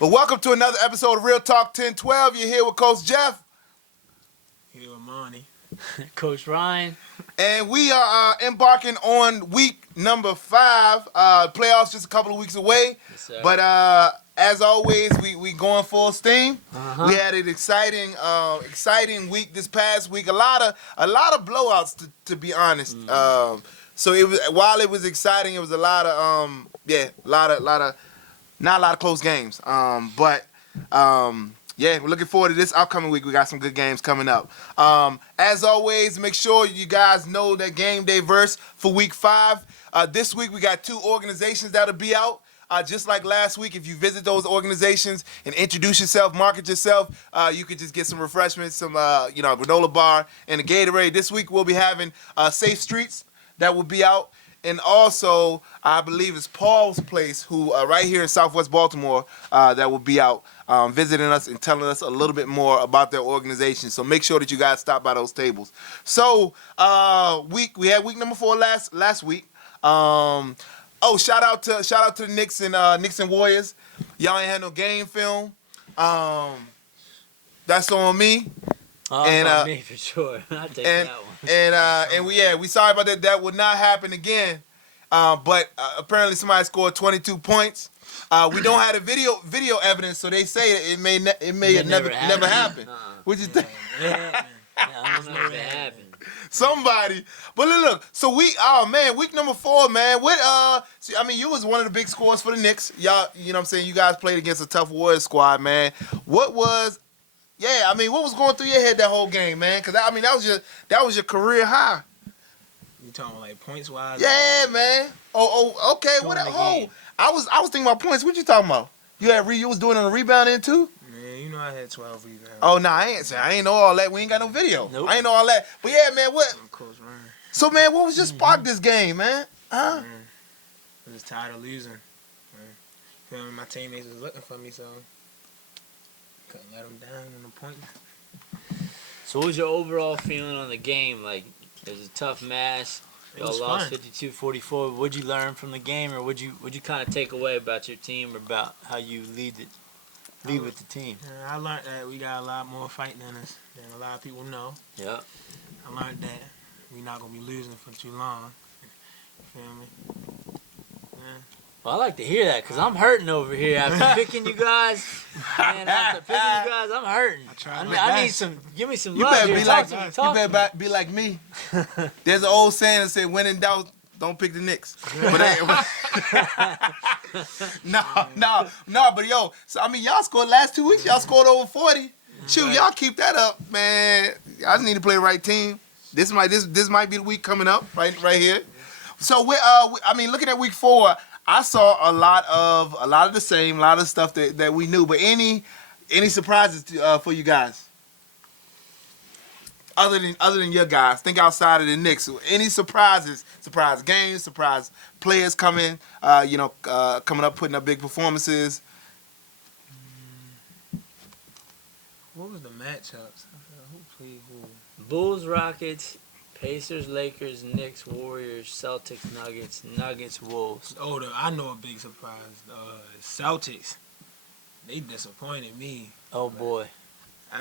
Well, welcome to another episode of Real Talk 1012. You're here with Coach Jeff. Here with Monty. Coach Ryan. And we are embarking on week number 5. Playoffs just a couple of weeks away. Yes, sir. But as always, we going full steam. Uh-huh. We had an exciting week this past week. A lot of blowouts to be honest. So it was, while it was exciting, it was a lot of not a lot of close games. Yeah, we're looking forward to this upcoming week. We got some good games coming up. As always, make sure you guys know that game day verse for week 5. This week we got 2 organizations that'll be out. Just like last week, if you visit those organizations and introduce yourself, market yourself, you could just get some refreshments, some granola bar and a Gatorade. This week we'll be having Safe Streets that will be out. And also, I believe it's Paul's Place, who right here in Southwest Baltimore, that will be out visiting us and telling us a little bit more about their organization. So make sure that you guys stop by those tables. So we had week number 4 last week. Shout out to the Knicks and Warriors. Y'all ain't had no game film. That's on me. Oh, and on me for sure. I'll take that one. And we sorry about that. That would not happen again. But apparently somebody scored 22 points. We don't have the video evidence, so they say it may never happen. What you think? I don't know if it happened. Somebody, but look. So week number 4, man. You was one of the big scores for the Knicks. Y'all, you know what I'm saying? You guys played against a tough Warriors squad, man. What was going through your head that whole game, man? Because that was your career high. You talking about like points wise? Yeah, man. Oh, okay. I was thinking about points. What you talking about? You was doing on the rebounding too? Man, you know I had 12 rebounds. Oh no, I ain't know all that. We ain't got no video. Nope. I ain't know all that. But yeah, man, what? I'm Coach Ryan. So man, what was your spark this game, man? Huh? I was tired of losing. Feel me? My teammates was looking for me, so couldn't let them down on the point. So what was your overall feeling on the game? Like, it was a tough match. It was Y'all lost fun. 52-44. What'd you learn from the game, or what'd you kind of take away about your team, or about how you lead with the team? I learned that we got a lot more fight in us than a lot of people know. Yeah. I learned that we're not gonna be losing for too long. You feel me? Yeah. Well, I like to hear that, because I'm hurting over here after picking you guys. Man, after picking you guys, I'm hurting. I need some, give me some love here. You better be like me. There's an old saying that said, when in doubt, don't pick the Knicks. No, but yo, so y'all scored last 2 weeks, y'all scored over 40. Shoot, y'all keep that up, man. I just need to play the right team. This might be the week coming up, right here. So looking at week 4, I saw a lot of the same, a lot of stuff that we knew. But any surprises for you guys? Other than your guys, think outside of the Knicks. Any surprises? Surprise games, surprise players coming, coming up, putting up big performances. What was the matchups? Who played who? Bulls, Rockets, Pacers, Lakers, Knicks, Warriors, Celtics, Nuggets, Wolves. I know a big surprise. Celtics. They disappointed me. Oh boy.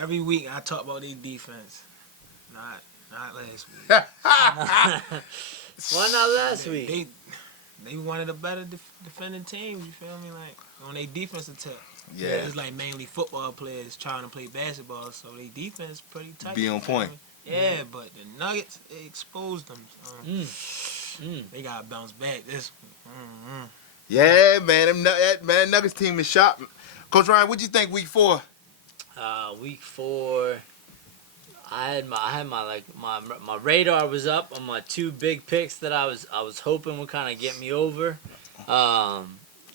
Every week I talk about their defense. Not last week. Why not last week? They one of the better defending teams. You feel me? Like on their defensive tip. Yeah. It's like mainly football players trying to play basketball, so their defense pretty tight. Be on point. Yeah, but the Nuggets, they exposed them. They got to bounce back this week. Yeah, man. That Nuggets team is sharp. Coach Ryan, what'd you think week 4? Week 4, I had my radar was up on my 2 big picks that I was hoping would kind of get me over,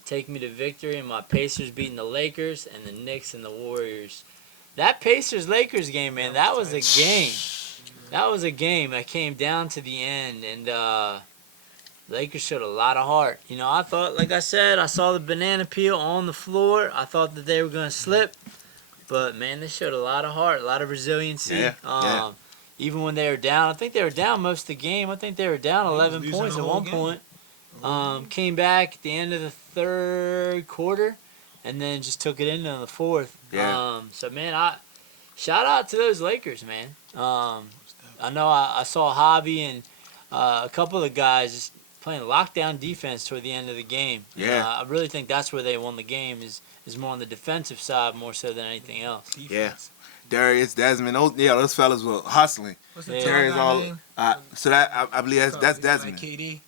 take me to victory, and my Pacers beating the Lakers and the Knicks and the Warriors. That Pacers-Lakers game, man, that was a game. That was a game that came down to the end, and Lakers showed a lot of heart. I thought, like I said, I saw the banana peel on the floor. I thought that they were going to slip, but, man, they showed a lot of heart, a lot of resiliency. Yeah. Even when they were down, I think they were down most of the game. I think they were down 11 points at one point. Came back at the end of the third quarter and then just took it into the fourth. Yeah. So man, I shout out to those Lakers, man. I know I saw Hobby and a couple of the guys just playing lockdown defense toward the end of the game. And, Yeah. I really think that's where they won the game is more on the defensive side more so than anything else. Defense. Darius, Desmond, those fellas were hustling. What's the Yeah. tall Darius guy all. name? So that I believe that's Desmond. Like KD.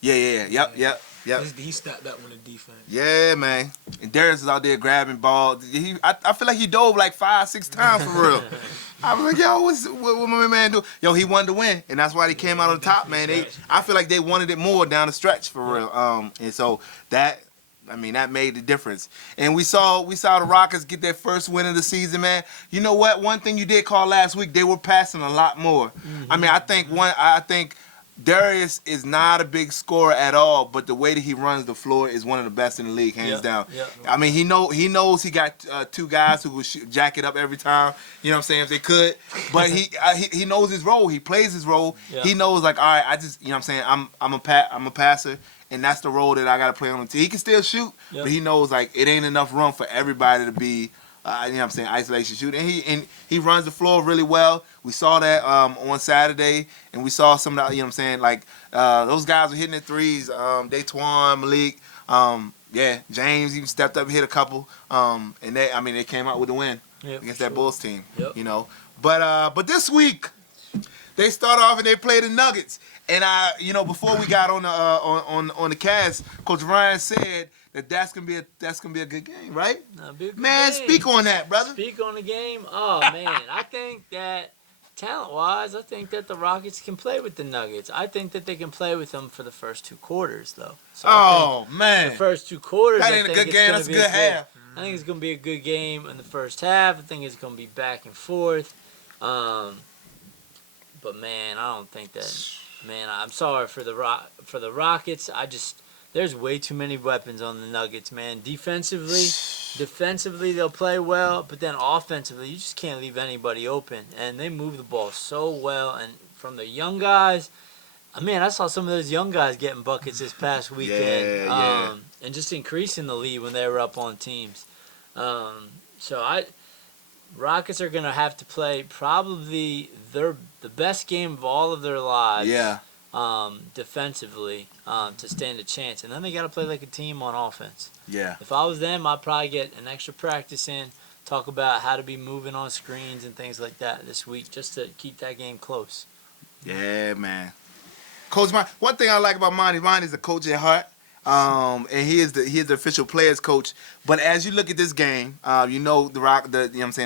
Yep. He stepped up on the defense. Yeah, man. And Darius is out there grabbing balls. I feel like he dove like 5-6 times for real. I was like, yo, what my man do? Yo, he wanted to win, and that's why they came out on top, man. I feel like they wanted it more down the stretch for real. And so that made the difference. And we saw the Rockets get their first win of the season, man. You know what? One thing you did call last week, they were passing a lot more. Mm-hmm. I think Darius is not a big scorer at all, but the way that he runs the floor is one of the best in the league, hands down. Yep. I mean, he knows he got two guys who will jack it up every time. You know what I'm saying? If they could, but he knows his role. He plays his role. Yeah. He knows like, all right, I just, you know what I'm saying? I'm a passer, and that's the role that I got to play on the team. He can still shoot, Yep. but he knows like it ain't enough room for everybody to be. You know what I'm saying, isolation shoot. And he runs the floor really well. We saw that on Saturday, and we saw some of the, you know what I'm saying, like those guys were hitting the threes. Daytwan, Malik, James even stepped up and hit a couple. And they came out with the win against that Bulls team. Yep. You know. But this week, they start off and they play the Nuggets. And before we got on the cast, Coach Ryan said that's gonna be a good game, right? Man, speak on that, brother. Speak on the game. Oh man, I think that talent-wise, I think that the Rockets can play with the Nuggets. I think that they can play with them for the first 2 quarters, though. So I think man, the first 2 quarters. that ain't a good game. That's a good half. I think it's gonna be a good game in the first half. I think it's gonna be back and forth. But man, I don't think that. Man, I'm sorry for the Rockets. There's way too many weapons on the Nuggets, man. Defensively they'll play well, but then offensively you just can't leave anybody open. And they move the ball so well. And from the young guys, I saw some of those young guys getting buckets this past weekend, and just increasing the lead when they were up on teams. Rockets are gonna have to play probably the best game of all of their lives. Yeah. Defensively, to stand a chance, and then they got to play like a team on offense. Yeah. If I was them, I'd probably get an extra practice in, talk about how to be moving on screens and things like that this week, just to keep that game close. Yeah, man. Coach, one thing I like about Monty's a coach at heart, and he is the official players coach. But as you look at this game, you know the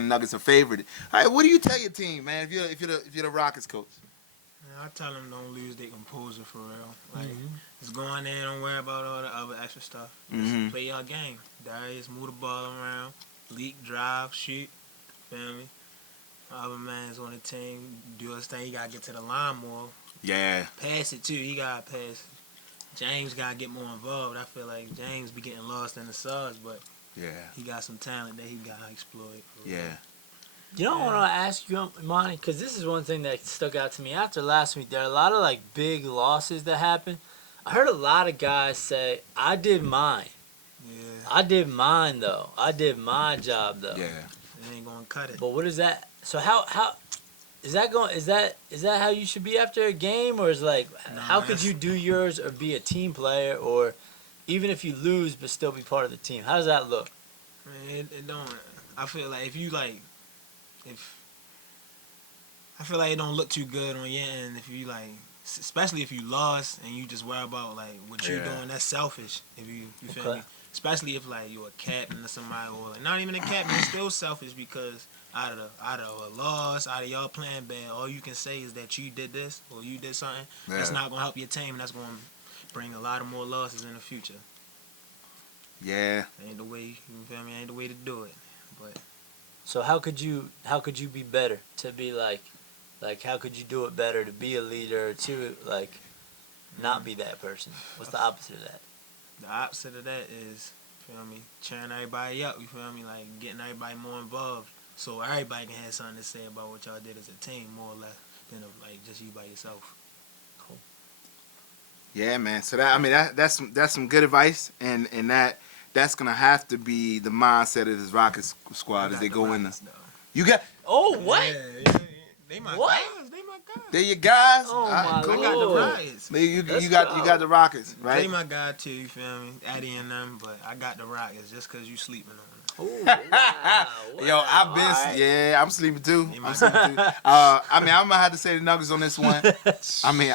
Nuggets are favored. All right, what do you tell your team, man? If you're the Rockets coach. I tell them don't lose their composure for real. Like, just go in there, don't worry about all the other extra stuff. Just play your game. Darius, move the ball around, leak, drive, shoot. Feel me? Other man's on the team, do his thing. He got to get to the line more. Yeah. Pass it, too. He got to pass. James got to get more involved. I feel like James be getting lost in the sauce, but he got some talent that he got to exploit. Yeah. You know, I want to ask you, Monty, because this is one thing that stuck out to me after last week. There are a lot of big losses that happened. I heard a lot of guys say, "I did mine." Yeah. I did mine though. I did my job though. Yeah. They ain't gonna cut it. But what is that? So how is that going? Is that how you should be after a game, or is how could you do yours or be a team player, or even if you lose but still be part of the team? How does that look? Man, it don't. I feel like I feel like it don't look too good on your end if you especially if you lost and you just worry about what you're doing. That's selfish. If you feel me, especially if you're a captain or somebody, or not even a captain, it's still selfish because out of a loss, out of y'all playing bad, all you can say is that you did this or you did something. Yeah. That's not gonna help your team. And that's gonna bring a lot of more losses in the future. Yeah. Ain't the way. You feel me? Ain't the way to do it. But. So how could you be better to be how could you do it better to be a leader, to not be that person? What's the opposite of that? The opposite of that is, you feel me, cheering everybody up, you feel me, getting everybody more involved so everybody can have something to say about what y'all did as a team more or less than just you by yourself. Cool. Yeah, man. So that's some good advice, and that's gonna have to be the mindset of this Rockets squad as they go in. You got Oh, what? Yeah. They my What? guys. They my guys. there your guys. Oh, All right, my cool. I got the Lord. Rockets. You Let's got go. the Rockets, They right? my guy too, you feel me? Addy and them, but I got the Rockets just because you sleeping on them. Ooh, wow. Yo, I've been, Alright. yeah, I'm sleeping too. They I'm my sleeping too. I mean, I'm gonna have to say the Nuggets on this one. I mean,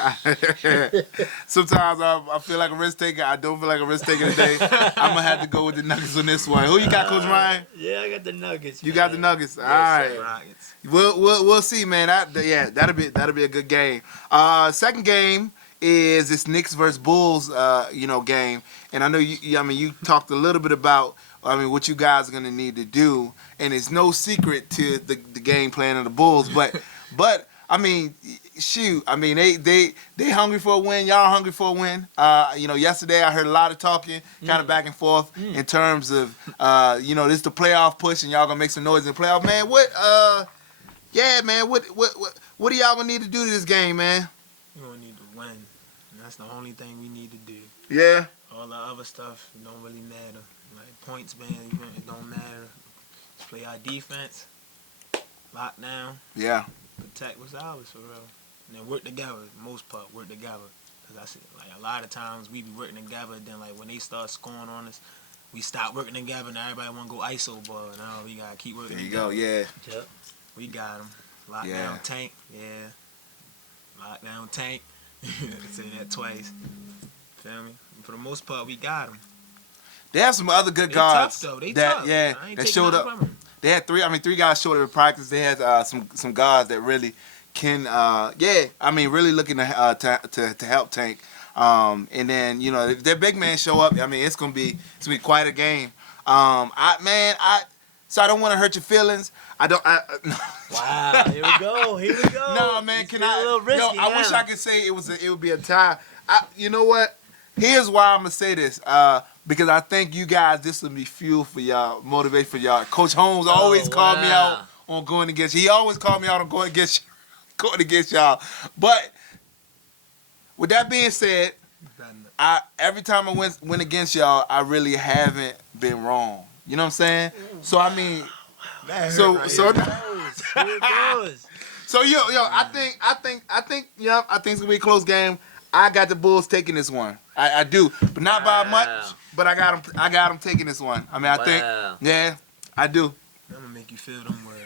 sometimes I feel like a risk taker. I don't feel like a risk taker today. I'm gonna have to go with the Nuggets on this one. Who you got, Coach Ryan? Yeah, I got the Nuggets. You man. got the Nuggets. All Yes, right. sir. Rockets. We'll see, man. That'll be a good game. Second game is this Knicks versus Bulls, game. And I know you talked a little bit about, what you guys are gonna need to do, and it's no secret to the game plan of the Bulls. But I mean, shoot, I mean they hungry for a win. Y'all hungry for a win. Yesterday I heard a lot of talking, kind of back and forth in terms of, this is the playoff push, and y'all gonna make some noise in the playoff, man. What are y'all gonna need to do to this game, man? We gonna need to win. And that's the only thing we need to do. Yeah. All the other stuff don't really matter. Like points, man, it don't matter. Just play our defense, lock down, Yeah. protect what's ours for real, and then work together. For the most part, work together. Cause I said, like a lot of times we be working together. Then like when they start scoring on us, we stop working together. Now everybody want to go ISO ball. Now we gotta keep working. There you together. go. Yeah. Yep. We got them. Lock Yeah. down Tank. Yeah. Lock down Tank. Say that twice. Feel me? For the most part, we got them. They have some other good They guards. tough though. They that tough. yeah I ain't that taking showed nothing up. from 'em. They had three guys showed up in practice. They had some guards that really can really looking to help Tank. And then if their big man show up, it's gonna be quite a game. So I don't want to hurt your feelings. I don't. Wow, here we go. Here we go. No, man. It's Can getting I? a little risky I wish now. I could say it would be a tie. You know what? Here's why I'm gonna say this. Because I think you guys, this will be fuel for y'all, motivation for y'all. Coach Holmes always called me wow. out on going against. He always called me out on going against y'all. But with that being said, every time I went against y'all, I really haven't been wrong. You know what I'm saying? So I mean, That hurt so right here. Here it goes. so I think it's gonna be a close game. I got the Bulls taking this one. I do, but not by much. But I got them taking this one. I mean, I think, yeah, I do. I'm gonna make you feel them words.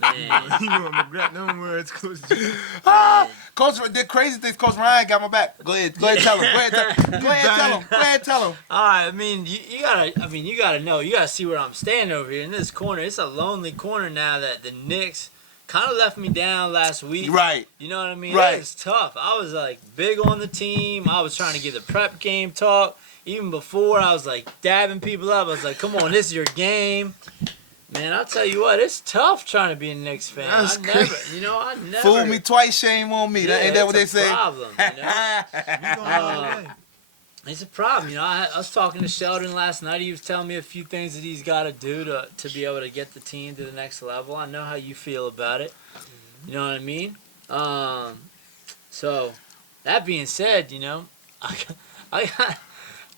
Man. You gonna regret them words, Coach G. Coach did crazy things. Coach Ryan got my back. Go ahead, tell him. Go ahead, tell him. All right, I mean, you gotta know. You gotta see where I'm standing over here in this corner. It's a lonely corner now that the Knicks kind of left me down last week. Right. You know what I mean? Right. It was tough. I was like big on the team. I was trying to get the prep game talk. Even before, I was like dabbing people up. I was like, come on, this is your game. Man, I'll tell you what, it's tough trying to be a Knicks fan. That's crazy. I never. Fool me twice, shame on me. Yeah, Ain't that what they it's a say? problem, you know? We going all the way. It's a problem, I was talking to Sheldon last night. He was telling me a few things that he's got to do to be able to get the team to the next level. I know how you feel about it. You know what I mean? So, that being said,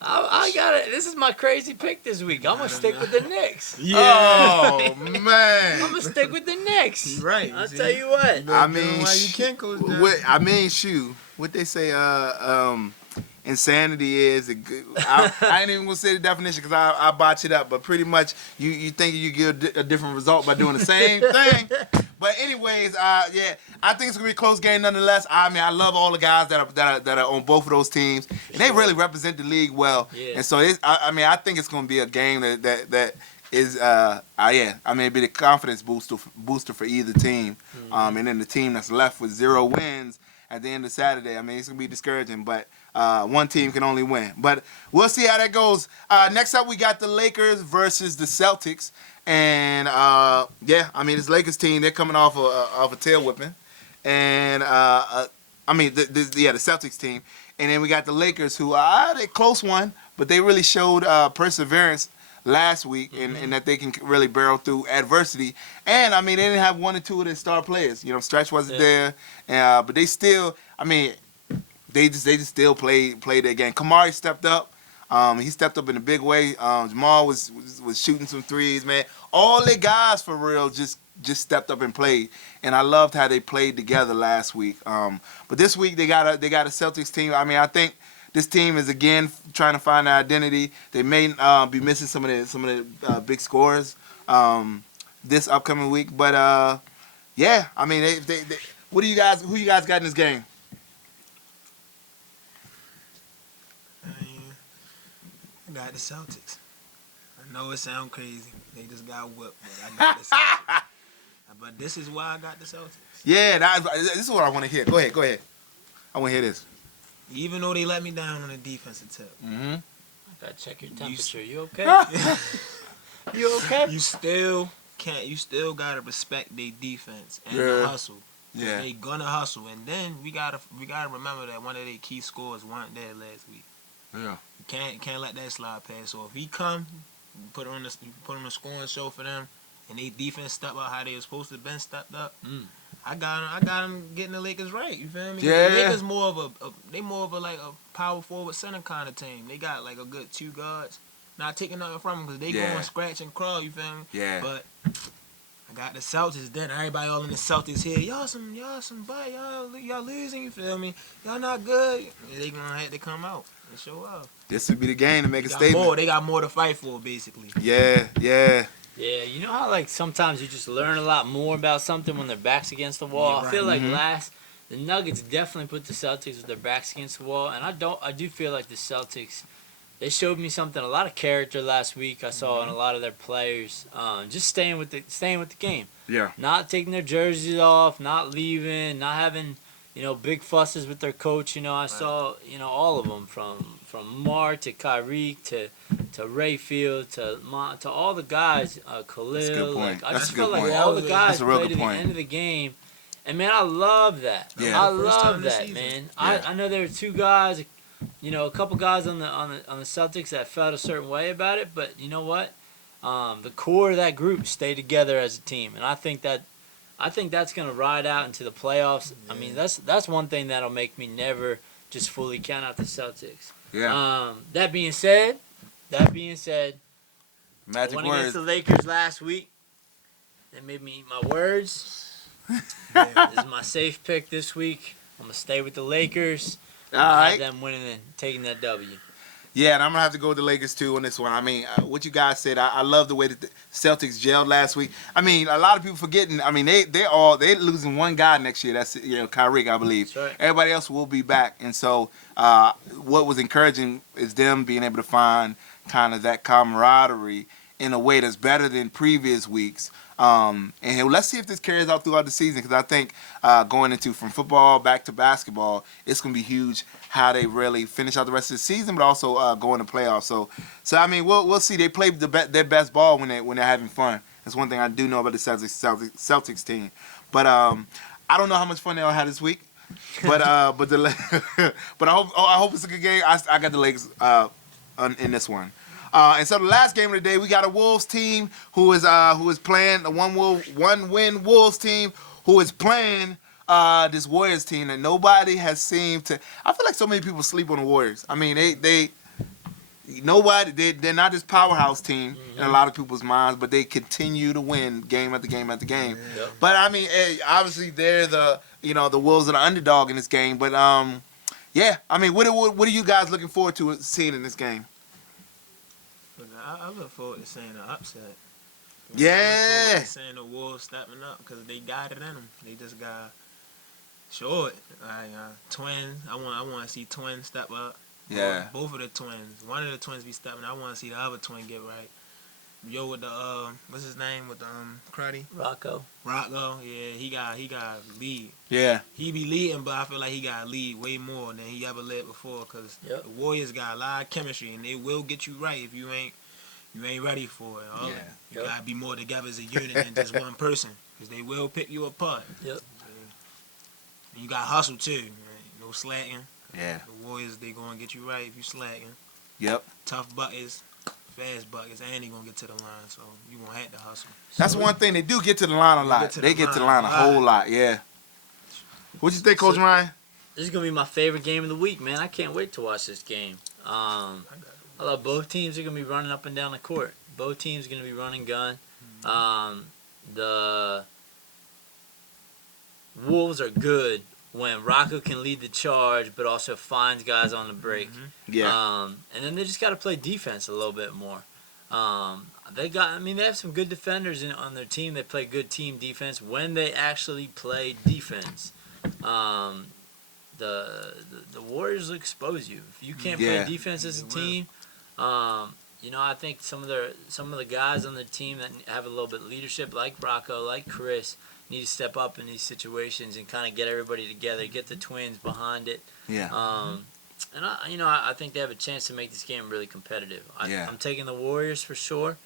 I got it. This is my crazy pick this week. I'm gonna stick with the Knicks. Oh I'm man. gonna stick with the Knicks. You right. I'll see? tell you what. I mean, why you can't Coach down. shoot. What they say? Insanity is. I ain't even gonna say the definition because I botch it up. But pretty much, you think you get a different result by doing the same thing. But anyways, I think it's gonna be a close game nonetheless. I mean, I love all the guys that are on both of those teams, and they really represent the league well. Yeah. And so I think it's gonna be a game that is it'd be the confidence booster for either team. And then the team that's left with 0 wins at the end of Saturday, it's gonna be discouraging, but one team can only win. But we'll see how that goes. Next up, we got the Lakers versus the Celtics. And this Lakers team, they're coming off a tail whipping, and the Celtics team, and then we got the Lakers who they close one, but they really showed perseverance last week, and that they can really barrel through adversity. And they didn't have 1 or 2 of their star players. Stretch wasn't there, but they still, they just still played their game. Kamari stepped up. He stepped up in a big way. Jamal was shooting some threes, man. All the guys for real just stepped up and played, and I loved how they played together last week. But this week they got a Celtics team. I mean, I think this team is again trying to find their identity. They may be missing some of the big scores this upcoming week, but yeah, I mean, they who you guys got in this game? I got the Celtics. I know it sounds crazy. They just got whipped, but I got the Celtics. But this is why I got the Celtics. Yeah, this is what I want to hear. Go ahead. I want to hear this. Even though they let me down on the defensive tip. Mm-hmm. I gotta check your temperature. You okay? You okay? You still can't. You still gotta respect their defense and the hustle. Yeah. They gonna hustle, and then we gotta remember that one of their key scores weren't there last week. Yeah. You can't let that slide past. So if he come, put on the scoring show for them, and they defense step up how they were supposed to have been stepped up. I got them getting the Lakers right. You feel me? Yeah. The Lakers more of a like a power forward center kind of team. They got like a good two guards. Not taking nothing from them because they going scratch and crawl. You feel me? Yeah. But I got the Celtics. Then everybody all in the Celtics here. Y'all but y'all losing. You feel me? Y'all not good. They gonna have to come out and show up. This would be the game to make a statement. They got more to fight for, basically. Yeah. Yeah, you know how like sometimes you just learn a lot more about something when their back's against the wall. Yeah, I feel like Mm-hmm. the Nuggets definitely put the Celtics with their backs against the wall, and I do feel like the Celtics, they showed me something, a lot of character last week. I saw in a lot of their players, just staying with the game, Yeah. not taking their jerseys off, not leaving, not having big fusses with their coach. I saw all of them from Mark to Kyrie to Rayfield to all the guys, Khalil. That's a good point. Like, I That's just a good felt like point. all the guys That's a real played good to the point. end of the game. And man, I love that. Yeah. I First time love this that, season. man. Yeah. I know there were two guys, a couple guys on the Celtics that felt a certain way about it, but you know what? The core of that group stayed together as a team, and I think that's gonna ride out into the playoffs. Yeah. I mean, that's one thing that'll make me never just fully count out the Celtics. Yeah. That being said, Magic went words. against the Lakers last week. They made me eat my words. Yeah. This is my safe pick this week. I'm gonna stay with the Lakers. All I right. have them winning and taking that W. Yeah, and I'm gonna have to go with the Lakers too on this one. I mean, what you guys said, I love the way that the Celtics gelled last week. I mean, a lot of people forgetting. I mean, they're losing one guy next year. That's Kyrie, I believe. That's right. Everybody else will be back, and so what was encouraging is them being able to find kind of that camaraderie in a way that's better than previous weeks. And let's see if this carries out throughout the season, because I think going into from football back to basketball, it's going to be huge how they really finish out the rest of the season, but also go into playoffs. So I mean, we'll see. They play their best ball when they're having fun. That's one thing I do know about the Celtics team. But I don't know how much fun they'll have this week. But but I hope it's a good game. I got the Lakers in this one. And so the last game of the day, we got a Wolves team who is playing a one-win Wolves team who is playing this Warriors team that nobody has seemed to. I feel like so many people sleep on the Warriors. I mean, they're not this powerhouse team in a lot of people's minds, but they continue to win game after game after game. Yeah. But I mean, obviously they're the Wolves are the underdog in this game. But yeah, I mean, what are you guys looking forward to seeing in this game? I look forward to seeing an upset. I look Yeah. forward to seeing the Wolves stepping up because they got it in them. They just got short. Twins. I want to see twins step up. Yeah. Both of the twins. One of the twins be stepping. I want to see the other twin get right. Yo with the what's his name with the karate? Rocco. Yeah, he got lead. Yeah. He be leading, but I feel like he got lead way more than he ever led before. Cause Yep. the Warriors got a lot of chemistry, and they will get you right if you ain't ready for it. Yeah. You gotta be more together as a unit than just one person, cause they will pick you apart. Yep. And you got hustle too. Right? No slacking. Yeah. The Warriors, they gonna get you right if you slacking. Yep. Tough buckets, fast buckets, and they gonna get to the line. So you gonna have to hustle. That's one thing. They do get to the line a lot. They get to the line a whole lot. Yeah. What you think, Coach Ryan? This is gonna be my favorite game of the week, man. I can't wait to watch this game. I love both teams are gonna be running up and down the court. Both teams are gonna be running gun. The Wolves are good when Rocco can lead the charge, but also finds guys on the break. Yeah. And then they just got to play defense a little bit more. They have some good defenders on their team. They play good team defense when they actually play defense. The Warriors will expose you if you can't play defense as a team. I think some of the guys on the team that have a little bit of leadership, like Rocco, like Chris, need to step up in these situations and kind of get everybody together, get the twins behind it. Yeah. And I think they have a chance to make this game really competitive. I'm taking the Warriors for sure.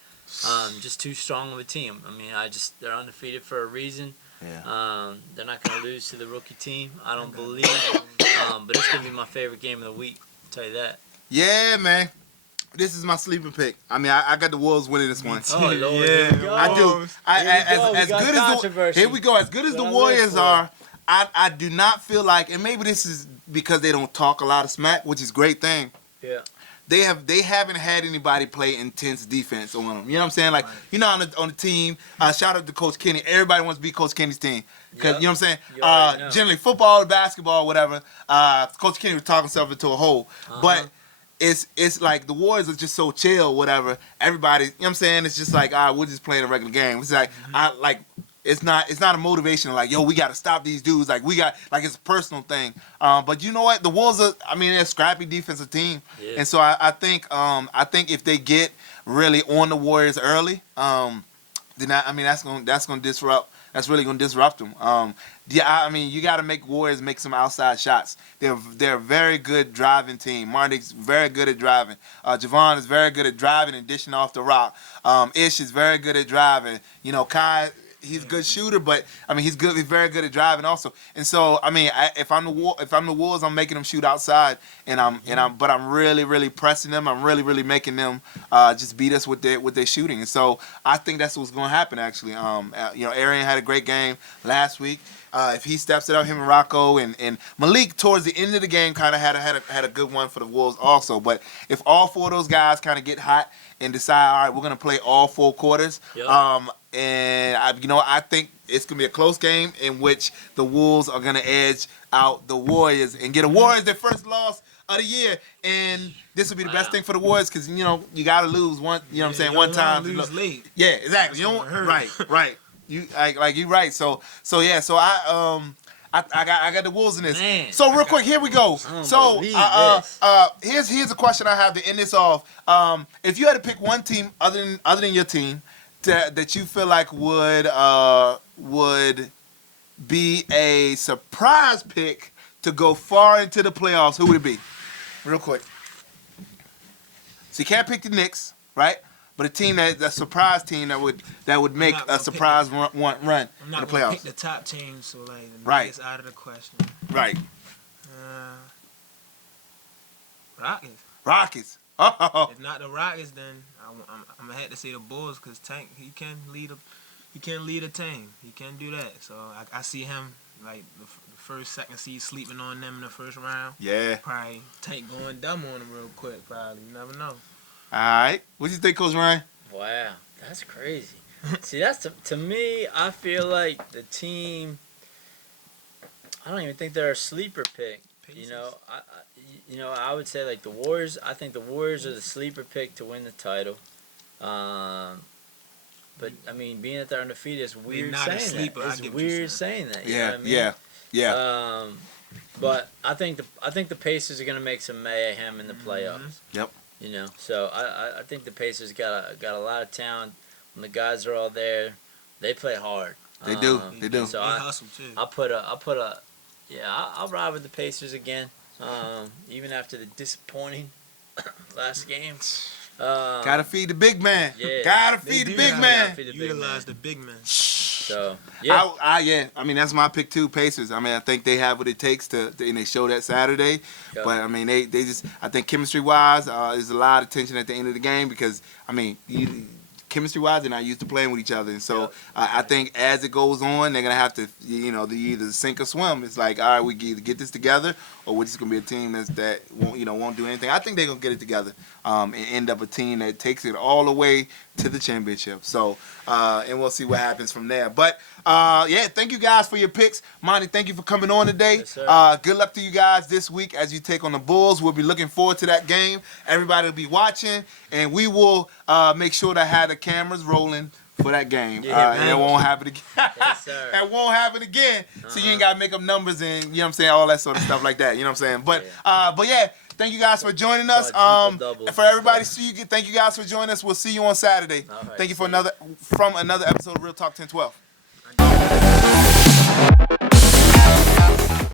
Just too strong of a team. I mean, they're undefeated for a reason. Yeah. They're not going to lose to the rookie team, I don't believe. But it's going to be my favorite game of the week. I'll tell you that. Yeah, man. This is my sleeping pick. I mean, I got the Wolves winning this one. Oh, Lord, Yeah, here we go. I do. As got good as controversy. here we go. As good as the What I live Warriors for. are, I do not feel like, and maybe this is because they don't talk a lot of smack, which is a great thing. Yeah. They haven't had anybody play intense defense on them. You know what I'm saying? Like, on the team. Shout out to Coach Kenny. Everybody wants to be Coach Kenny's team. Cause Yep. you know what I'm You already saying? know. Generally, football, basketball, whatever. Coach Kenny was talking himself into a hole, but. It's like the Warriors are just so chill, whatever. Everybody, you know what I'm saying? It's just like, we're just playing a regular game. It's like, it's not a motivation like, yo, we got to stop these dudes. Like, it's a personal thing. But you know what? The Wolves are, they're a scrappy defensive team. Yeah. And so I think if they get really on the Warriors early, then that's going to disrupt. That's really going to disrupt them. You got to make Warriors make some outside shots. They're a very good driving team. Marnik's very good at driving. Javon is very good at driving and dishing off the rock. Ish is very good at driving. Kai, he's a good shooter, but he's good. He's very good at driving also. And so if I'm the Wolves, I'm making them shoot outside, but I'm really really pressing them. I'm really really making them just beat us with their shooting. And so I think that's what's going to happen actually. Arian had a great game last week. If he steps it up, him and Rocco and Malik towards the end of the game kind of had a good one for the Wolves also. But if all four of those guys kind of get hot and decide, all right, we're gonna play all 4 quarters, Yep. I think it's gonna be a close game in which the Wolves are gonna edge out the Warriors and get a Warriors their first loss of the year. And this would be the best thing for the Warriors because you gotta lose one. You know what I'm saying? One time. Lose late. Yeah, exactly. You don't right. You right. So I got the Wolves in this. Man. So real quick, here we go. So here's a question I have to end this off. If you had to pick one team other than your team that you feel like would be a surprise pick to go far into the playoffs, who would it be? Real quick. So you can't pick the Knicks, right? But a team a surprise team that would make a surprise run in I'm the not gonna playoffs. pick the top team, so like the Right. Nuggets out of the question. Right. Rockets. Rockets. Oh. If not the Rockets, then I'm gonna have to say the Bulls because Tank he can lead a team. He can do that. So I see him like the first, second seed sleeping on them in the first round. Yeah. Probably Tank going dumb on them real quick. Probably you never know. All right. What do you think, Coach Ryan? Wow, that's crazy. See, that's to me. I feel like the team. I don't even think they're a sleeper pick. Pacers. I would say like the Warriors. I think the Warriors are the sleeper pick to win the title. But being that they're undefeated, it's weird not a saying sleeper, that. I It's get what you're weird saying that. You know what I mean? Yeah. But I think the Pacers are gonna make some mayhem in the playoffs. Yep. So I think the Pacers got a lot of talent. When the guys are all there, they play hard. They do. They do. So They I hustle too. I'll ride with the Pacers again. Even after the disappointing last game. Gotta feed the big man. Yeah. Gotta They feed the do big gotta man. feed the big Utilize man. the big man. So yeah. That's my pick too, Pacers. I think they have what it takes and they show that Saturday. Yeah. But they just, I think chemistry wise, there's a lot of tension at the end of the game because chemistry-wise, they're not used to playing with each other. And so Yep. I think as it goes on, they're going to have to, they either sink or swim. It's like, all right, we either get this together or we're just going to be a team that won't do anything. I think they're going to get it together and end up a team that takes it all the way to the championship. So, and we'll see what happens from there. But, thank you guys for your picks. Monty, thank you for coming on today. Yes, sir. Good luck to you guys this week as you take on the Bulls. We'll be looking forward to that game. Everybody will be watching, and we will make sure to have the cameras rolling for that game. Yeah, And it won't happen again. Yes, sir. It won't happen again. So you ain't got to make up numbers and, you know what I'm saying, all that sort of stuff like that. You know what I'm saying? But thank you guys for joining us. Quadruple doubles For everybody, thank you guys for joining us. We'll see you on Saturday. All right, Thank you see for you. another episode of Real Talk 1012.